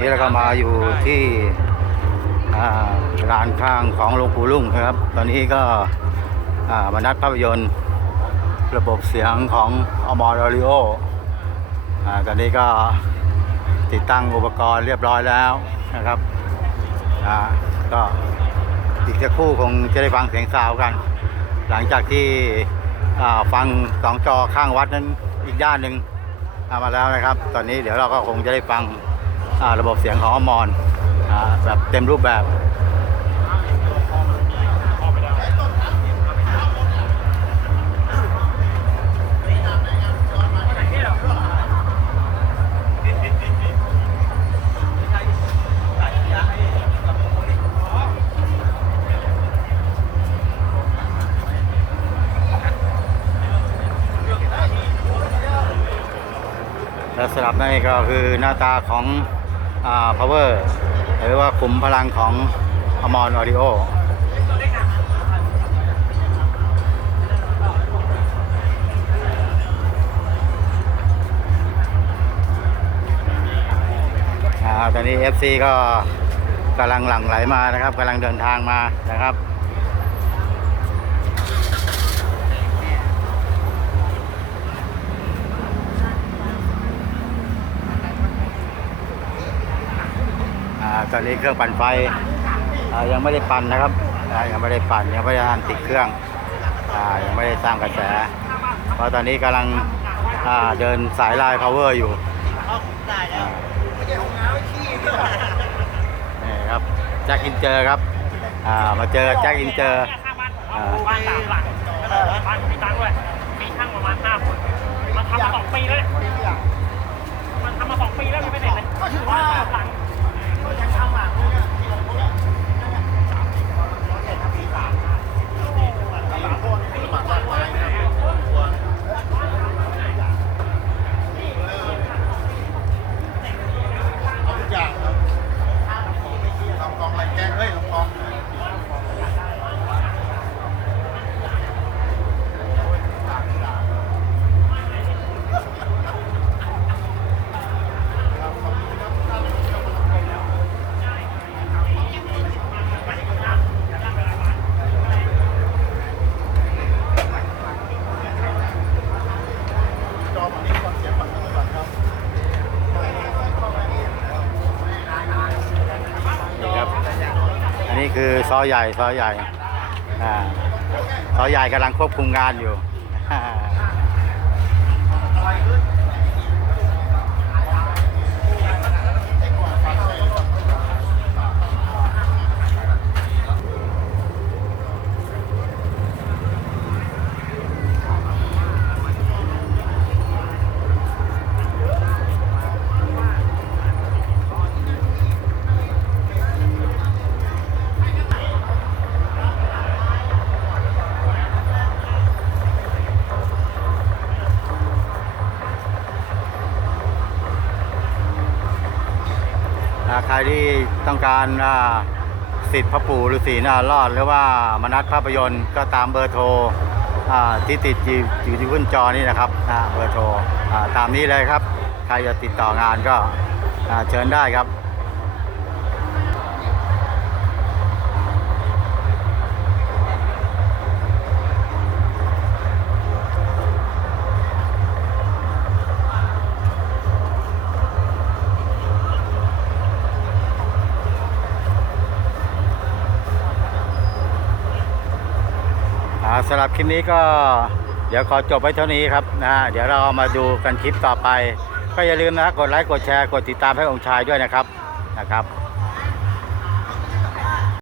นี้เราก็มาอยู่ที่อ่าลานข้างของหลวงปู่ลุ่งนะครับ ตอนนี้ก็อ่ามานัดภาพยนตร์ระบบเสียงของอมอร i โออ่าตอนนี้ก็ติดตั้งอุปกรณ์เรียบร้อยแล้วนะครับอ่าก็อีกสักครู่คงจะได้ฟังเสียงซาวกัน หลังจากที่อ่าฟังสองจอข้างวัดนั้นอีกด้านหนึ่งทำมาแล้วนะครับ ตอนนี้เดี๋ยวเราก็คงจะได้ฟังอ่า ระบบเสียงของอมรอ่าแบบเต็มรูปแบบ และสลับนั่นก็คือหน้าตาของอ่า power หรือว่าขุมพลังของอมอรออดิโออ่าตอนนี้ FC ก็กำลังหลั่งไหลมานะครับกำลังเดินทางมานะครับ ตอนนี้เครื่องปั่นไฟยังไม่ได้ปั่นนะครับยังไม่ได้ปั่นยังไม่ได้ทันติดเครื่องอยังไม่ได้สร้างกระแส เพราะตอนนี้กำลังเดินสายไลน์ power อร์อยู่นี่ครับแจ็คอินเจอร์ครับมาเจอแจ็คอินเจอร์บ้านสามหลังบ้านมีตังด้วยมีช่างประมาณห้าคนมันทำมาสองปีแล้วเนี่ยมันทำมาสองปีแล้วยังไม่เสร็จเลยก็ถือว่าหลัง 違う違う。 ซอใหญ่ซอใหญ่อ่าซอใหญ่กำลังควบคุมงานอยู่ ใครที่ต้องการสิทธิ์พระปู่ฤาษีนารอด หรือว่ามานัดภาพยนตร์ก็ตามเบอร์โทรที่ติดอยู่อยู่ที่ขึ้นจอนี่นะครับเบอร์โทรตามนี้เลยครับ ใครจะติดต่องานก็เชิญได้ครับ สำหรับคลิปนี้ก็เดี๋ยวขอจบไว้เท่านี้ครับนะฮะเดี๋ยวเรามาดูกันคลิปต่อไป ก็อย่าลืมนะกดไลค์กดแชร์กดติดตามให้องค์ชายด้วยนะครับนะครับ